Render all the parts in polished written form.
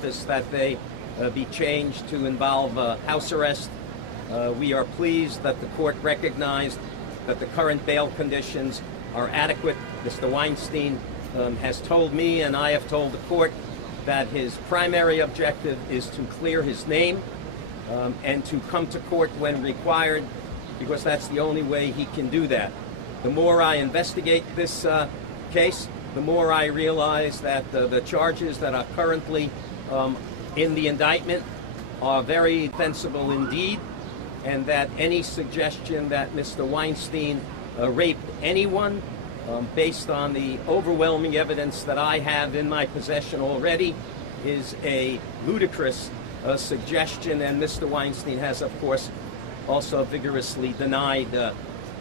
purpose that they be changed to involve house arrest. We are pleased that the court recognized that the current bail conditions are adequate. Mr. Weinstein has told me, and I have told the court, that his primary objective is to clear his name and to come to court when required, because that's the only way he can do that. The more I investigate this case, the more I realize that the charges that are currently in the indictment are very defensible indeed, and that any suggestion that Mr. Weinstein raped anyone, based on the overwhelming evidence that I have in my possession already, is a ludicrous suggestion, and Mr. Weinstein has, of course, also vigorously denied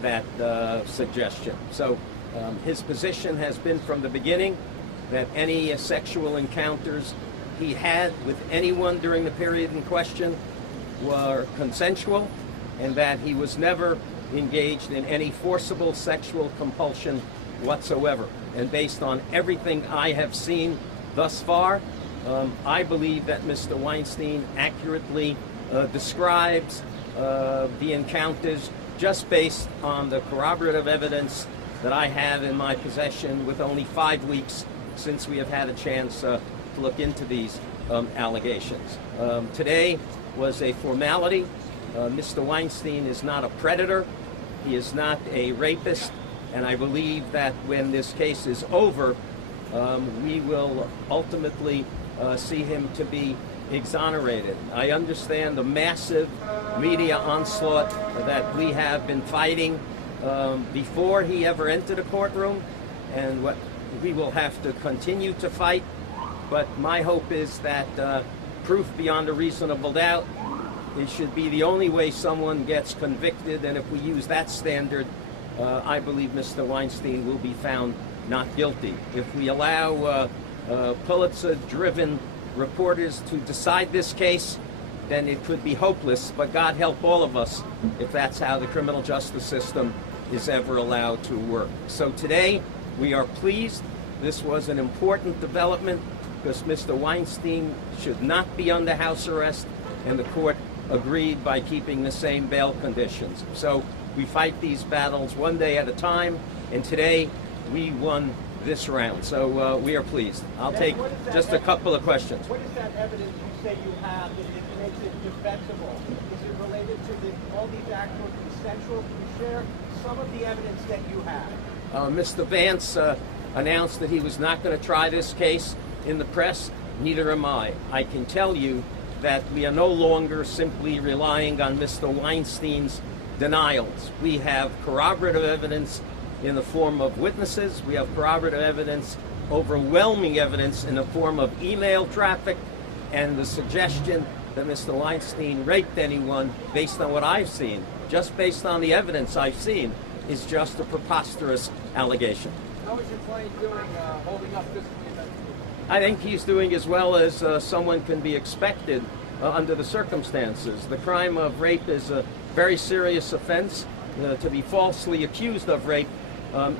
that suggestion. So his position has been from the beginning that any sexual encounters he had with anyone during the period in question were consensual, and that he was never engaged in any forcible sexual compulsion whatsoever. And based on everything I have seen thus far, I believe that Mr. Weinstein accurately describes the encounters just based on the corroborative evidence that I have in my possession, with only 5 weeks since we have had a chance to look into these allegations. Today was a formality. Mr. Weinstein is not a predator. He is not a rapist. And I believe that when this case is over, we will ultimately see him to be exonerated. I understand the massive media onslaught that we have been fighting before he ever entered a courtroom, and what we will have to continue to fight. But my hope is that proof beyond a reasonable doubt, it should be the only way someone gets convicted, and if we use that standard, I believe Mr. Weinstein will be found not guilty. If we allow Pulitzer-driven reporters to decide this case, then it could be hopeless, but God help all of us if that's how the criminal justice system is ever allowed to work. So today, we are pleased. This was an important development, because Mr. Weinstein should not be under house arrest, and the court agreed by keeping the same bail conditions. So we fight these battles one day at a time, and today we won this round. So we are pleased. I'll take just a couple of questions. What is that evidence you say you have that makes it defensible? Is it related to all these acts were consensual? Can you share some of the evidence that you have? Mr. Vance announced that he was not going to try this case in the press. Neither am I. I can tell you that we are no longer simply relying on Mr. Weinstein's denials. We have corroborative evidence in the form of witnesses. We have corroborative evidence, overwhelming evidence in the form of email traffic, and the suggestion that Mr. Weinstein raped anyone, based on what I've seen, just based on the evidence I've seen, is just a preposterous allegation. How is your client doing holding up this? I think he's doing as well as someone can be expected under the circumstances. The crime of rape is a very serious offense. To be falsely accused of rape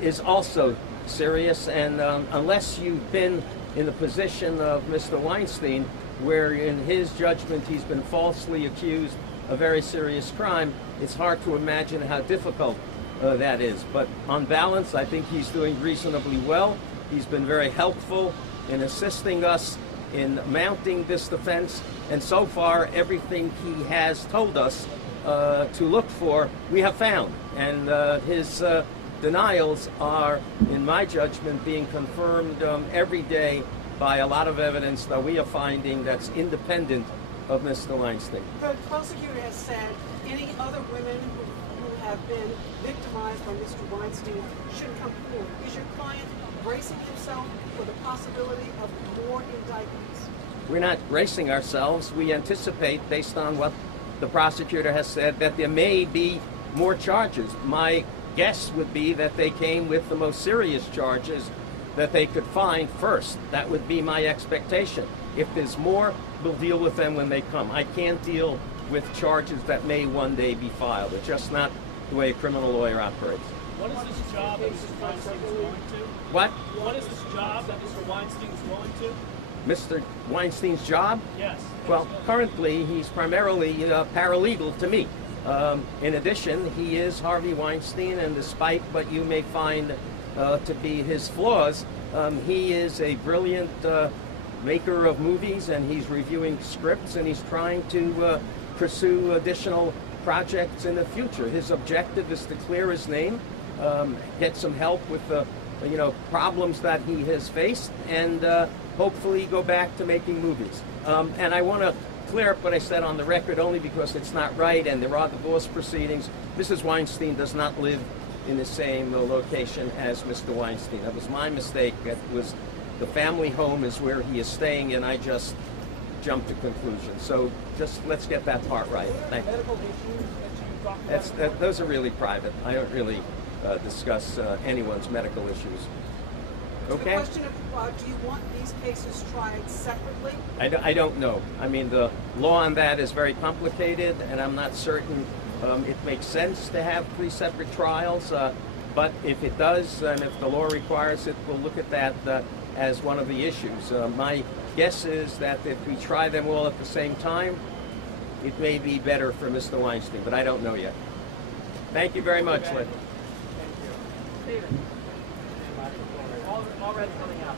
is also serious, and unless you've been in the position of Mr. Weinstein, where in his judgment he's been falsely accused of a very serious crime, it's hard to imagine how difficult that is. But on balance, I think he's doing reasonably well. He's been very helpful in assisting us in mounting this defense, and so far everything he has told us to look for, we have found. And his denials are, in my judgment, being confirmed every day by a lot of evidence that we are finding that's independent of Mr. Weinstein. The prosecutor has said any other women who have been victimized by Mr. Weinstein shouldn't come forward. Is your client bracing himself for the possibility of more indictments? We're not bracing ourselves. We anticipate, based on what the prosecutor has said, that there may be more charges. My guess would be that they came with the most serious charges that they could find first. That would be my expectation. If there's more, we'll deal with them when they come. I can't deal with charges that may one day be filed. It's just not the way a criminal lawyer operates. What is this job that Mr. Weinstein is going to? What? What is this job that Mr. Weinstein is going to? Mr. Weinstein's job? Yes. Well, currently he's primarily paralegal to me. In addition, he is Harvey Weinstein, and despite what you may find to be his flaws, he is a brilliant maker of movies, and he's reviewing scripts, and he's trying to pursue additional projects in the future. His objective is to clear his name, get some help with the problems that he has faced, and hopefully go back to making movies. And I want to clear up what I said on the record only because it's not right, and there are divorce proceedings. Mrs. Weinstein does not live in the same location as Mr. Weinstein. That was my mistake. That was the family home is where he is staying, and I just jumped to conclusions. So just let's get that part right. Thank you. Medical issues that you talked about? Those are really private. I don't really discuss anyone's medical issues. Okay? The question of do you want these cases tried separately? I don't know. I mean, the law on that is very complicated, and I'm not certain it makes sense to have 3 separate trials. But if it does, and if the law requires it, we'll look at that as one of the issues. My guess is that if we try them all at the same time, it may be better for Mr. Weinstein, but I don't know yet. Thank you very much, Lynn. Thank you. Steven. All red coming out.